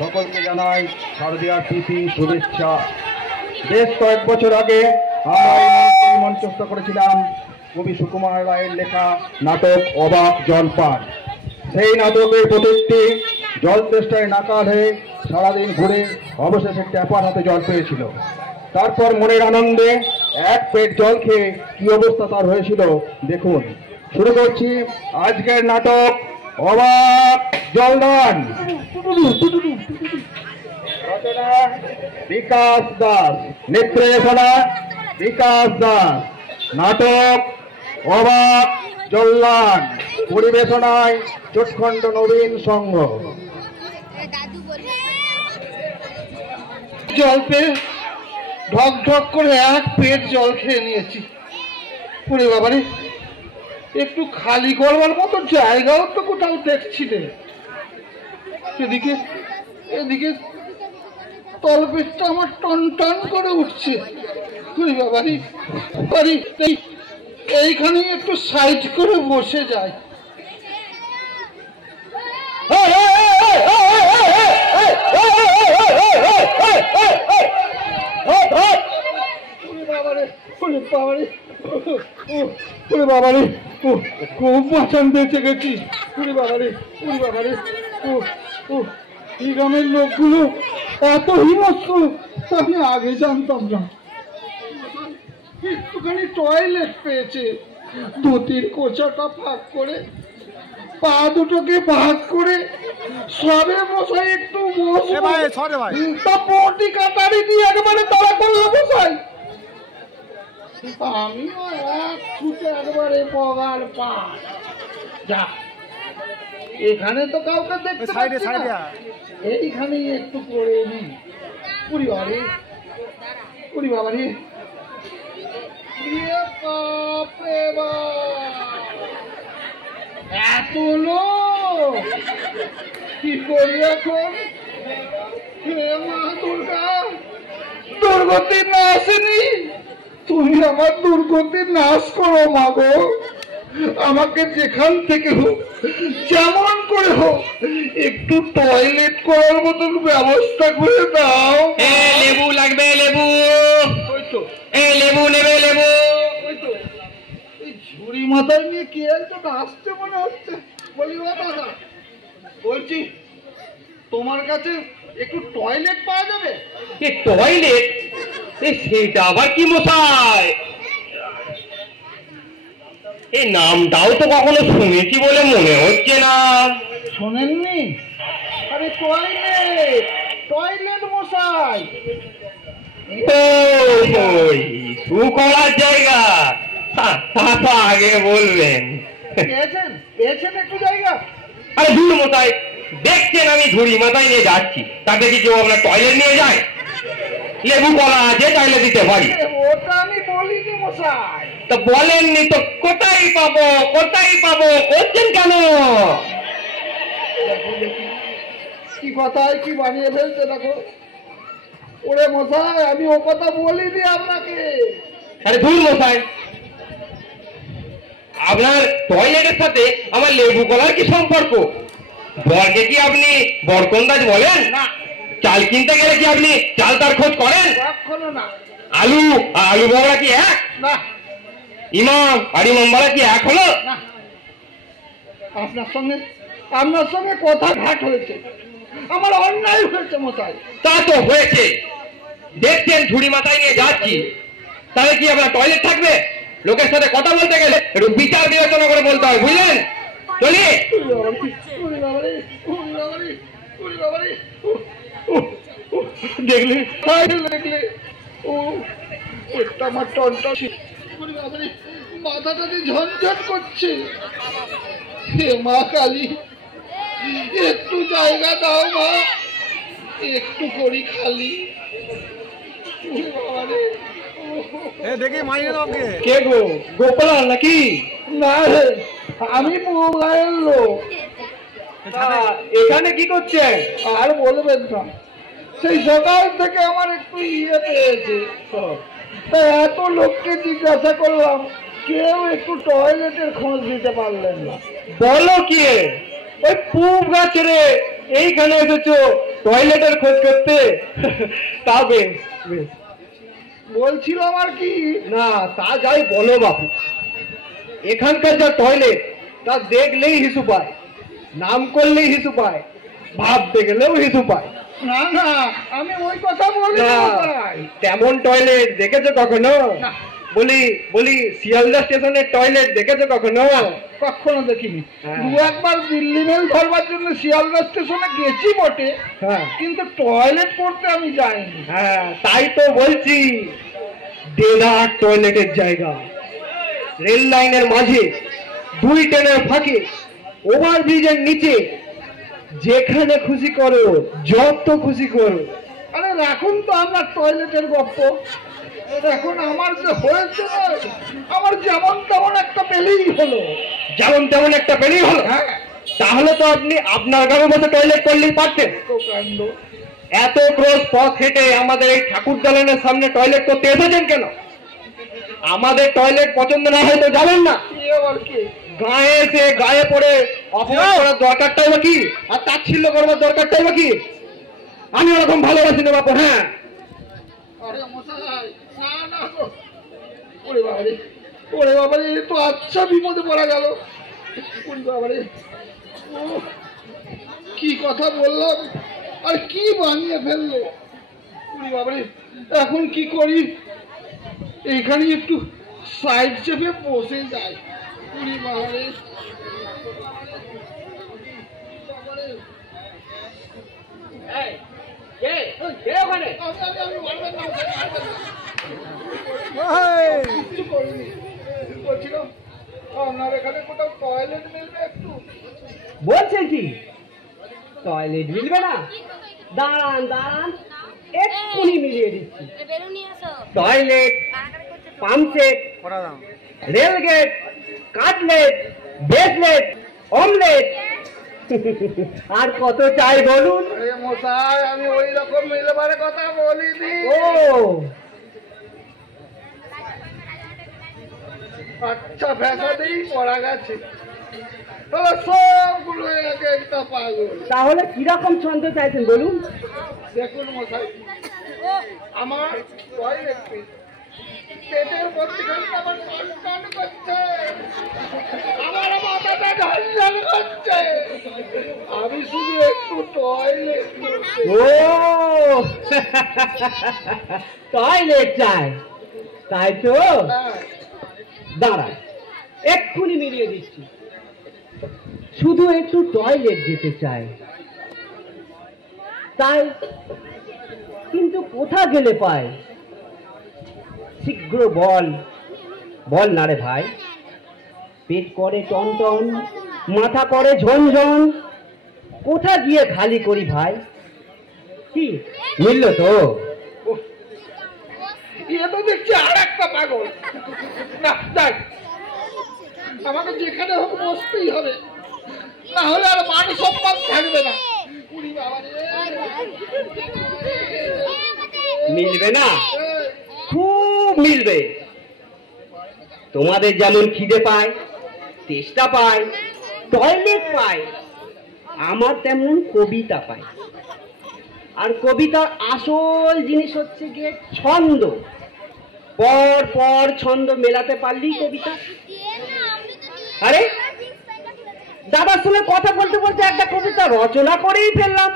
সকলকে জানাই শারদীয়ার প্রীতি শুভেচ্ছা। বেশ কয়েক বছর আগে আমরা এই মঞ্চস্থ করেছিলাম কবি সুকুমার রায়ের লেখা নাটক অবাক জলপান। সেই নাটকের প্রতিটি জল চেষ্টায় নাকাল হয়ে সারাদিন ঘুরে অবশেষে ট্যাপার হাতে জল পেয়েছিল। তারপর মনের আনন্দে এক পেট জল খেয়ে কি অবস্থা তার হয়েছিল দেখুন। শুরু করছি আজকের নাটক অবাক জলদান। রচনা বিকাশ দাস, নির্দেশনা বিকাশ দাস। নাটক অবাক জলদান, পরিবেশনায় চটখণ্ড নবীন সংঘ। জল পেয়ে ঢক ঢক করে এক পেট জল খেয়ে নিয়েছি। পুরে বাবারে, একটু খালি করবার মতো জায়গাও তো কোথাও দেখছি রে। এদিকে এদিকে তলপেটটা আমার টন টন করে উঠছে। পুরে বাবারি বাড়ি, এইখানেই একটু সাইড করে বসে যায়। খুব বাঁচান বেঁচে গেছি। এই গ্রামের লোকগুলো এত হিংস্র আমি আগে জানতাম না। একটুখানি টয়লেট পেয়েছে, ধুতির কোচাটা ফাঁক করে, পা দুটোকে ভাগ করে সবে মশাই একটু বসে কাটারি দিয়ে একেবারে তারা করলো মশাই। আমিও এক ছুটে একবারে পগার পা যা। এখানে তো কাউকে দেখতে পাচ্ছি না, এইখানেই একটু পড়ে নি। পুরি বাবারে এত লোক কি করি এখন? হে মা দুর্গা, দুর্গতির না আসেনি, তুমি আমার দুর্গতির নাশ করো মা গো। আমাকে যেখান থেকে হোক, যেমন করে হোক, একটু টয়লেট করার মতন ব্যবস্থা করে দাও। লেবু লাগবে, লেবু। হয়তো লেবু নেবে, লেবু। হয়তো এই ঝুড়ি মাথায় নিয়ে কে একজন আসছে মনে হচ্ছে। বলি দাদা, বলছি তোমার কাছে একটু টয়লেট পাওয়া যাবে? টয়লেট? সেটা আবার কি মশাই? এই নামটাও তো কখনো শুনেছি বলে মনে হচ্ছে না। শোনেননি? আরে টয়লেট, টয়লেট মশাই। করার জায়গা তা তো আগে বলবেন। পেয়েছেন একটু জায়গা? আরে দূর মশাই, দেখছেন আমি ঝুড়ি মাথায় নিয়ে যাচ্ছি, তাতে কি কেউ আপনার টয়লেট নিয়ে যায়? লেবু কলা আছে, টয়লেট দিতে পারি। ওটা আমি বলিনি মশাই। তো বলেননি তো কোথায় পাবো করছেন কেন? কি কথায় কি বানিয়ে ফেলছে দেখো। ওরে মশাই, আমি ও কথা বলিনি আপনাকে। আরে ধুর মশাই, আপনার টয়লেটের সাথে আমার লেবু কলার কি সম্পর্ক? বরকে কি আপনি বরকন্দাজ বলেন? না। চাল কিনতে গেলে কি আপনি চাল তার খোঁজ করেন? কখনো না। আলু বড়া কি এক? না। ইমাম আর ইমাম বড়া কি এক হলো? না। আপনার সঙ্গে কথা ঘাট হয়েছে, আমার অন্যায় হয়েছে মশাই। তা তো হয়েছে, দেখছেন ঝুড়ি মাথায় নিয়ে যাচ্ছি, তাহলে কি আপনার টয়লেট থাকবে? লোকের সাথে কথা বলতে গেলে একটু বিচার বিবেচনা করে বলতে হয়, বুঝলেন? চলি দেখলে আমার টনটা মাথাটা ঝনঝন করছে। হে মা কালী, একটু জায়গা দাও মা, একটু করি খালি। দেখি মাইনে কে গো? গোপাল নাকি? না রে, আমি গায়ের লোক। এখানে কি করছেন? আর বলবেন না, সেই সকাল থেকে আমার একটু পেয়েছে, তাই এত লোককে জিজ্ঞাসা করলাম, কেউ একটু টয়লেটের খোঁজ দিতে পারলেন না। বলো কি? ওই পুব গাছে রে এইখানে এসেছো টয়লেটের খোঁজ করতে? তা বেশ বেশ। বলছিলাম আর কি, না তা যাই বলো বাপু, এখানকার যা টয়লেট তা দেখলেই হিসু পায়, নাম করলেই হিসু পায়, ভাবতে গেলেও হিসু পায়। না না আমি ওই কথা বলি না, না। তেমন টয়লেট দেখেছো কখনো? না। বলি বলি শিয়ালদা স্টেশনের টয়লেট দেখেছো কখনো? কখনো দেখিনি। হ্যাঁ। দু একবার দিল্লি মেল ধরবার জন্য শিয়ালদা স্টেশনে গেছি বটে, হ্যাঁ কিন্তু টয়লেট করতে আমি যাইনি। হ্যাঁ তাই তো বলছি, দেদার টয়লেটের জায়গা, রেল লাইনের মাঝে, দুই ট্রেনের ফাঁকে, ওভারব্রিজের নিচে, যেখানে খুশি করো, যত খুশি করো। আরে রাখুন তো আপনার টয়লেটের গপ্প, এখন আমার যে হয়েছে না, আমার যেমন তেমন একটা পেলেই হলো। যেমন তেমন একটা পেলেই হলো? হ্যাঁ, তাহলে তো আপনি আপনার গ্রামে বসে টয়লেট করলেই পারতেন। তো কাণ্ড। এত ক্রস পথ হেঁটে আমাদের এই ঠাকুর দালানের সামনে টয়লেট করতে এসেছেন কেন? আমাদের টয়লেট পছন্দ না হয় তো যাবেন না। কি আবার কি? গায়ে এসে গায়ে পড়ে অপমান করার দরকারটাই বা কি, আর তাচ্ছিল্য করবার দরকারটাই বা কি? আমি ওরকম ভালোবাসি না বাপু। হ্যাঁ আরে মশাই, না না গো। ওরে বাবারে, ওরে বাবারে, এ তো আচ্ছা বিপদে পড়া গেল। ওরে বাবারে, ও, কি কথা বললাম আর কি বানিয়ে ফেললো। ওরে বাবারে, এখন কি করি? এইখানে একটু সাইড চেপে বসে যাই। ওরে বাবারে, আমি মারবেন না, মারবেন না। কিচ্ছু করিনি। বলছিলাম আপনার এখানে কোথাও টয়লেট মিলবে একটু? বলছেন কি টয়লেট মিলবে না? দাঁড়ান দাঁড়ান, এক্ষুনি মিলিয়ে দিচ্ছি। Toilet, pump set, rail gate, cutlet, bracelet, omelette, আর কত চাই বলুন? আরে মশাই, আমি ওই রকম মিলবারের কথা বলিনি। ও আচ্ছা ভেসাতেই পড়া গেছে। তবে সবগুলো এক একটা পাগল। তাহলে কিরকম ছন্দ চাইছেন বলুন? দেখুন মশাই, আমার টয়লেট পেটের মধ্যখানে আমার টনটন করছে, আমার মাথাটা ঝনঝন করছে, আমি শুধু একটু টয়লেট করতে। ও টয়লেট চাই, তাই তো? হ্যাঁ, দাঁড়ান, এক্ষুনি মিলিয়ে দিচ্ছি। শুধু একটু টয়লেট যেতে চাই, তাই কিন্তু কোথা গেলে পাই? শীঘ্র বল, বল না রে ভাই। পেট করে টনটন, মাথা করে ঝনঝন, কোথা গিয়ে খালি করি ভাই? কি মিলল তো? এ তো দেখছি আর একটা পাগল। না দেখ, আমাকে যেখানে হোক বসতেই হবে, না হলে আর মান সম্মান থাকবে না। উড়ি বাবা রে। মিলবে না? খুব মিলবে। তোমাদের যেমন খিদে পায়, তেষ্টা পায়, টয়লেট পায়, আমার তেমন কবিতা পায়। আর কবিতার আসল জিনিস হচ্ছে গিয়ে ছন্দ। পর পর ছন্দ মেলাতে পারলেই কবিতা। আরে দাদার সঙ্গে কথা বলতে বলতে একটা কবিতা রচনা করেই ফেললাম।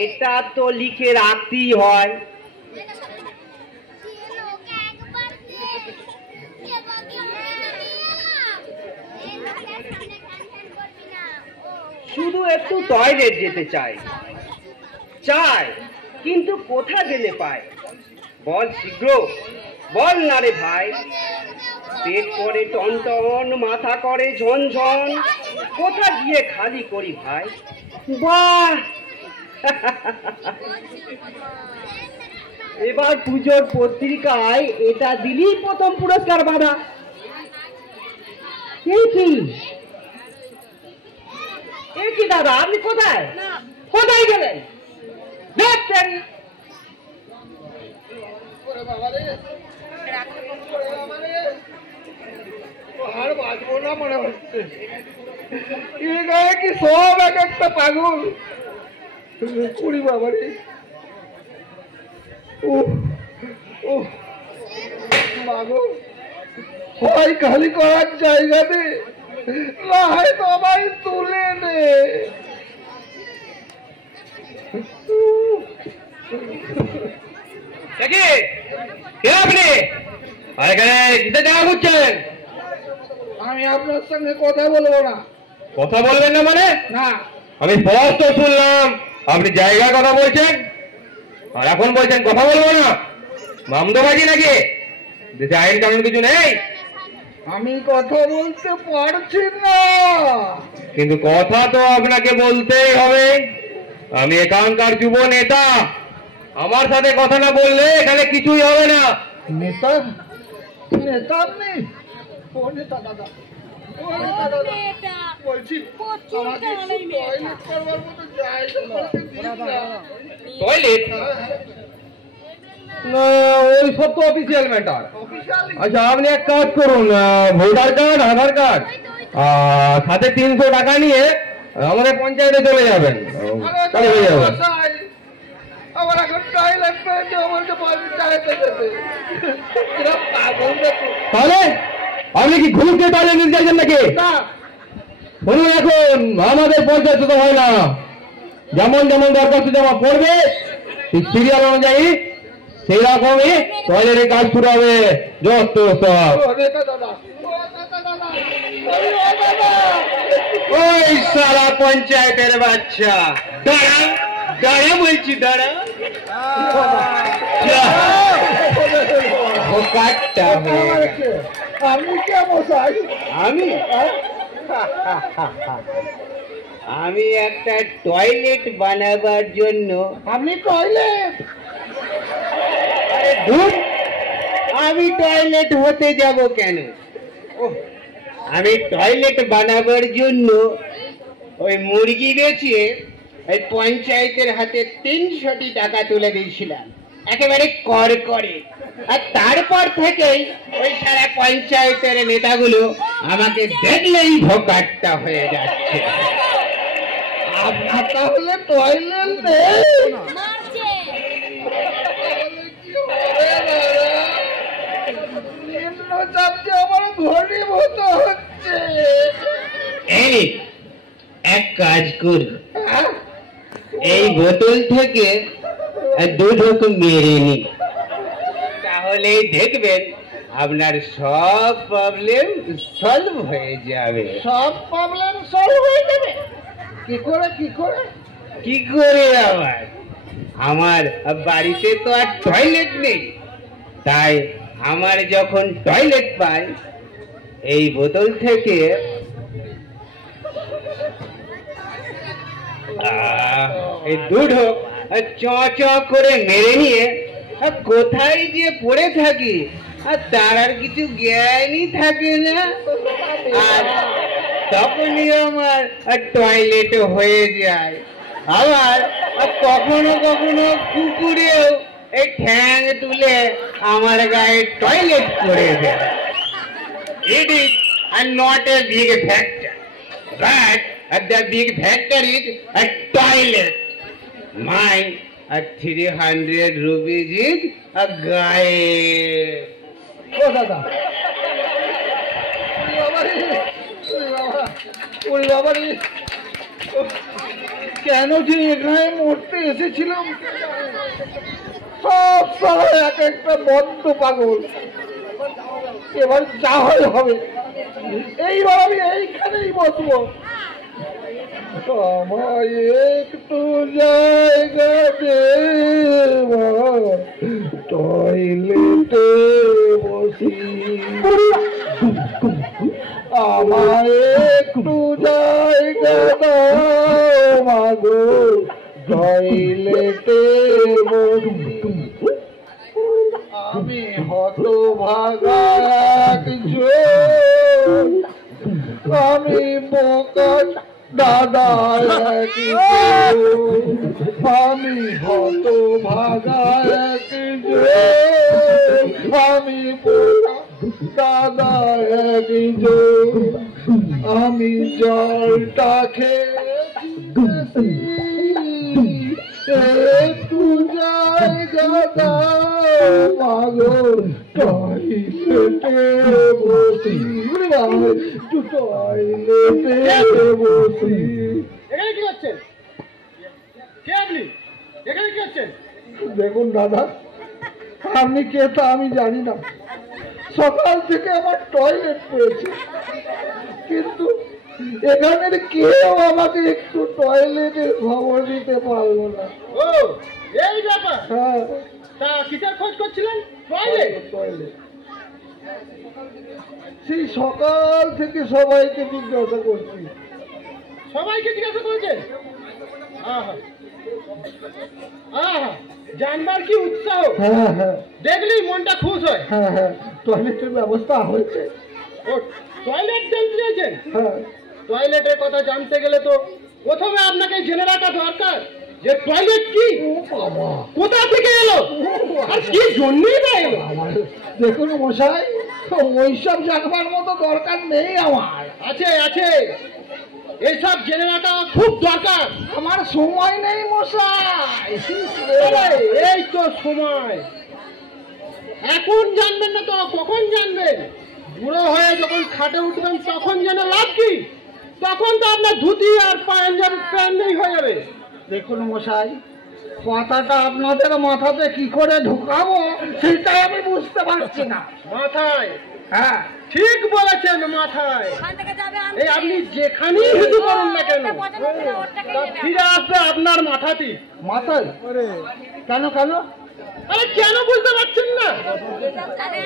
এটা তো লিখে রাখতেই হয়। শুধু একটু টয়লেট যেতে চাই, চাই কিন্তু কোথা গেলে পায়? বল শীঘ্র, বল না রে ভাই। পেট করে টনটন, মাথা করে ঝনঝন, কোথা গিয়ে খালি করি ভাই? বাহ, এবার পুজোর পত্রিকায় এটা দিলেই প্রথম পুরস্কার বাঁধা। কি দাদা, আপনি কোথায় কোথায় গেলেন? দেখছেন ওরে বাবা রে, ওরে বাবা রে, আর বাঁচবো না মনে হচ্ছে। এ গায়ে কি সব এক একটা পাগল। ওরে বাবা রে, ও ও মাগো, হয় খালি করার জায়গা দে, না হয় তো আমায় তুলে নে। আপনি এখানে কিসে দেখা করছেন? আমি আপনার সঙ্গে কথা বলবো না। কথা বলবেন না মানে? না, আমি স্পষ্ট শুনলাম আপনি জায়গার কথা বলছেন, আর এখন বলছেন কথা বলবো না। মামদোবাজি নাকি? দেশে আইন কানুন কিছু নেই? আমি কথা বলতে পারছি না। কিন্তু কথা তো আপনাকে বলতেই হবে। আমি এখানকার যুব নেতা, আমার সাথে কথা না বললে এখানে কিছুই হবে না। নেতা? নেতা আপনি? ও নেতা দাদা, ও নেতা দাদা, বলছি আমাকে একটু টয়লেট করবার মতো জায়গা করে দিন না। টয়লেট? না, ওই সব তো অফিসিয়াল ম্যাটার। অফিসিয়ালি? আচ্ছা, আপনি এক কাজ করুন, ভোটার কার্ড, আধার কার্ড, সাথে 300 টাকা নিয়ে আমাদের পঞ্চায়েতে চলে যাবেন, তাহলে হয়ে যাবে। আমার এখন টয়লেট পেয়েছে, বলছে পঞ্চায়েতে যেতে। কিরম পাগল দেখো। তাহলে আপনি কি ঘুরতে টয়লেট নিতে চাইছেন নাকি? না, শুনুন, এখন আমাদের পঞ্চায়েতে তো হয় না, যেমন যেমন দরখাস্ত জমা পড়বে ঠিক সিরিয়াল অনুযায়ী সেই রকমই টয়লেটের কাজ শুরু হবে। যত সব ও নেতা দাদা, ও নেতা দাদা, ও দাদা। ওই সারা পঞ্চায়েতের বাচ্চা, দাঁড়া দাঁড়া বলছি, দাঁড়া। ও কাটটা হয়ে গেল। আপনি কে মশাই? আমি আমি একটা টয়লেট বানাবার জন্য। আপনি টয়লেট? আরে ধুর, আমি টয়লেট হতে যাব কেন? আমি টয়লেট বানাবার জন্য ওই মুরগি বেচে ওই পঞ্চায়েতের হাতে 300 টাকা তুলে দিয়েছিলাম, একেবারে কর করে। আর তারপর থেকেই ওই সারা পঞ্চায়েতের নেতাগুলো আমাকে দেখলেই ভোকাট্টা হয়ে যাচ্ছে। আপনার তাহলে টয়লেট নেই? আমার ঘনীভূত হচ্ছে। এই এক কাজ করি, এই বোতল থেকে 2 ঢোক মেরে নি, তাহলেই দেখবেন আপনার সব প্রবলেম সলভ হয়ে যাবে। সব প্রবলেম সলভ হয়ে যাবে? কি করে কি করে? কি করে আবার? আমার বাড়িতে তো আর টয়লেট নেই, তাই আমার যখন টয়লেট পাই এই বোতল থেকে এই 2 ঢোক চ চ করে মেরে নিয়ে কোথায় যে পড়ে থাকি আর তার আর কিছু জ্ঞানই থাকে না। আর তখনই আমার টয়লেট হয়ে যায়। আবার কখনো কখনো কুকুরেও এই ঠ্যাং তুলে আমার গায়ে টয়লেট করে দেয়। It is not a big factor, but the big factor is a toilet. Mine 300 rupees is a guy. ও দাদা, ওরে বাবা রে, কেন যে এখানে মরতে এসেছিলাম? সব সময় এক একটা বদ্ধ পাগল। এবার যা হয় হবে, এইবার আমি এইখানেই বসবো। আমায় একটু জায়গা দে, টয়লেটে বসি। আমায় একটু জায়গা দাও মাগো, টয়লেটে বসি। আমি হতভাগা একজন, আমি বোকা দাদা একজন, আমি হতভাগা একজন, আমি বোকা দাদা একজন। আমি জলটা খেয়েছি একটু জায়গা দাও মাগো, টয়লেটে বসি, একটু টয়লেটে বসি। এখানে কি হচ্ছেন? কে আপনি? এখানে কি হচ্ছেন? দেখুন দাদা, আপনি কে তা আমি জানি না। সকাল থেকে আমার টয়লেট পেয়েছে, কিন্তু এখানের কেউ আমাকে একটু টয়লেটের খবর দিতে পারলো না। ও এই ব্যাপার। হ্যাঁ, তা কিসের খোঁজ করছিলেন? টয়লেট? টয়লেট সেই সকাল থেকে সবাইকে জিজ্ঞাসা করছি। সবাইকে জিজ্ঞাসা করেছেন? আহা আহা, জানবার কি উৎসাহ! হ্যাঁ হ্যাঁ দেখলেই মনটা খুশ হয়। হ্যাঁ হ্যাঁ, টয়লেটের ব্যবস্থা হয়েছে। ও টয়লেট জানতে চাইছেন? হ্যাঁ, টয়লেটের কথা জানতে গেলে তো প্রথমে আপনাকে জেনে রাখা দরকার যে টয়লেট কি, বাবা, কোথা থেকে এলো, আর কি জন্যই বা এলো। দেখুন মশাই, ওইসব জানবার মতো দরকার নেই আমার। আছে আছে, এইসব জেনে রাখা খুব দরকার। আমার সময় নেই মশাই। আরে, এই তো সময়। এখন জানবেন না তো কখন জানবেন? বুড়ো হয়ে যখন খাটে উঠবেন তখন জেনে লাভ কি? তখন তো আপনার ধুতি আর পাঞ্জাবি প্যান্ডেই হয়ে যাবে। দেখুন মশাই, কথাটা আপনাদের মাথাতে কি করে ঢুকাবো সেটাই আমি বুঝতে পারছি না। মাথায়? হ্যাঁ, ঠিক বলেছেন, মাথায়। এই আপনি যেখানেই হিসু করুন না কেন, তা ফিরে আসবে আপনার মাথাতেই। মাথায়? কেন কেন? আরে কেন বুঝতে পারছেন না?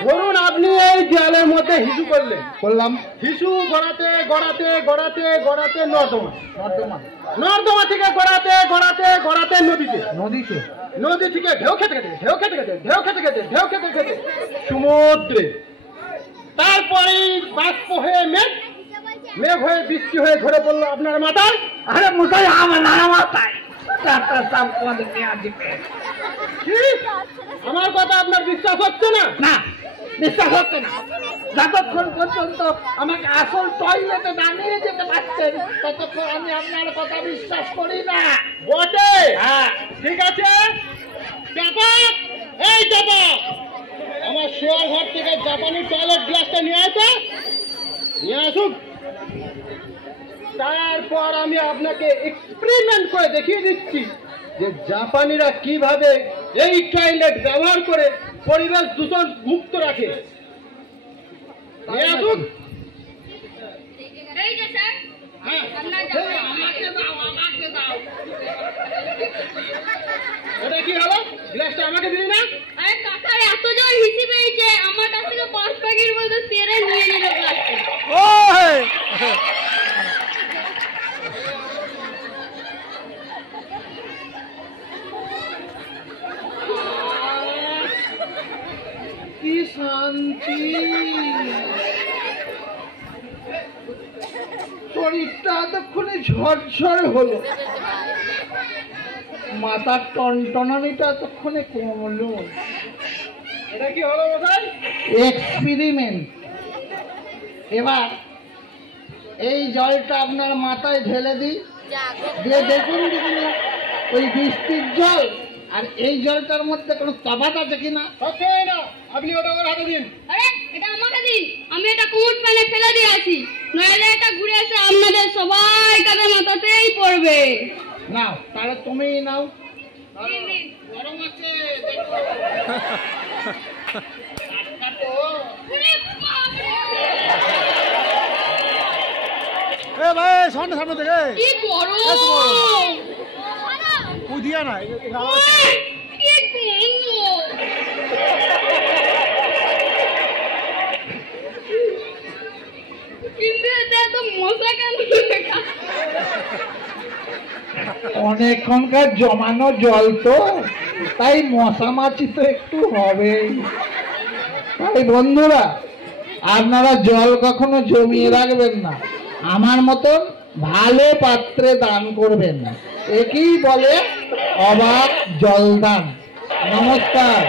ধরুন আপনি এই দেয়ালের মধ্যে হিসু করলেন, বললাম হিসু গড়াতে গড়াতে গড়াতে গড়াতে নর্দমা, নর্দমা, নর্দমা থেকে গড়াতে গড়াতে গড়াতে নদীতে, নদীতে, নদী থেকে ঢেউ খেতে খেতে ঢেউ খেতে খেতে ঢেউ খেতে খেতে ঢেউ খেতে খেতে সমুদ্রে, তারপরে বাষ্প হয়ে মেঘ, মেঘ হয়ে বৃষ্টি হয়ে ঝরে পড়লো আপনার মাথায়। আরে মশাই, আমার না মাথায় কি? আমার কথা আপনার বিশ্বাস হচ্ছে না? না, বিশ্বাস হচ্ছে না। যতক্ষণ পর্যন্ত আমাকে আসল টয়লেটে নামিয়ে যেতে পারছেন ততক্ষণ আমি আপনার কথা বিশ্বাস করি না। বটে? হ্যাঁ, ঠিক আছে, চাপা, এই চাপা, আমার শোয়ার ঘর থেকে জাপানি টয়লেট গ্লাসটা নিয়ে আসে, নিয়ে আসুক। তারপর আমি আপনাকে এক্সপেরিমেন্ট করে দেখিয়ে দিচ্ছি যে জাপানিরা কিভাবে এই টয়লেট ব্যবহার করে পরিবেশ দূষণ মুক্ত রাখে। নিয়ে আসুক। এই যে স্যার, হ্যাঁ, আপনার জামাই। আমাকে দাও, আমাকে দাও। এটা কি হলো? গ্লাসটা আমাকে দিলি না? আরে কাকার এত জোর হিসি পেয়েছে, আমার কাছ থেকে 5 প্যাকেট মতো তেরে নিয়ে নিল গ্লাসটা। কি শান্তি, শরীরটা এতক্ষণে ঝরঝর হলো, মাথার টনটনানিটা এতক্ষণে কমলো। এটা কি হলো মশাই? এক্সপেরিমেন্ট। এবার এই জলটা আপনার মাথায় ঢেলে দিই, দিয়ে দেখুন দেখুন ওই বৃষ্টির জল আর এই জলটার মধ্যে কোনো তফাৎ আছে কিনা। হচ্ছে না, আপনি ওটা ওর হাতে দিন। আরে এটা আমাকে দিন, আমি এটা কুমুট প্যানে ফেলে দিয়ে আছি, নইলে এটা ঘুরে এসে আপনাদের সবাই কাদের মাথাতেই পড়বে। নাও, তাহলে তুমিই নাও। দিন, দিন। গরম আছে, দেখো। টাটকা তো। ওরে বাপরে! এ ভাই, সামনে সামনে থেকে কি গরম! ওই দিয়া না ওই, কি গন্ধ! কিন্তু এটা তো মশা কেন? অনেকক্ষণকার জমানো জল তো, তাই মশা মাছি তো একটু হবেই। তাই বন্ধুরা, আপনারা জল কখনো জমিয়ে রাখবেন না, আমার মতন ভালো পাত্রে দান করবেন। একেই বলে অবাক জলদান। নমস্কার।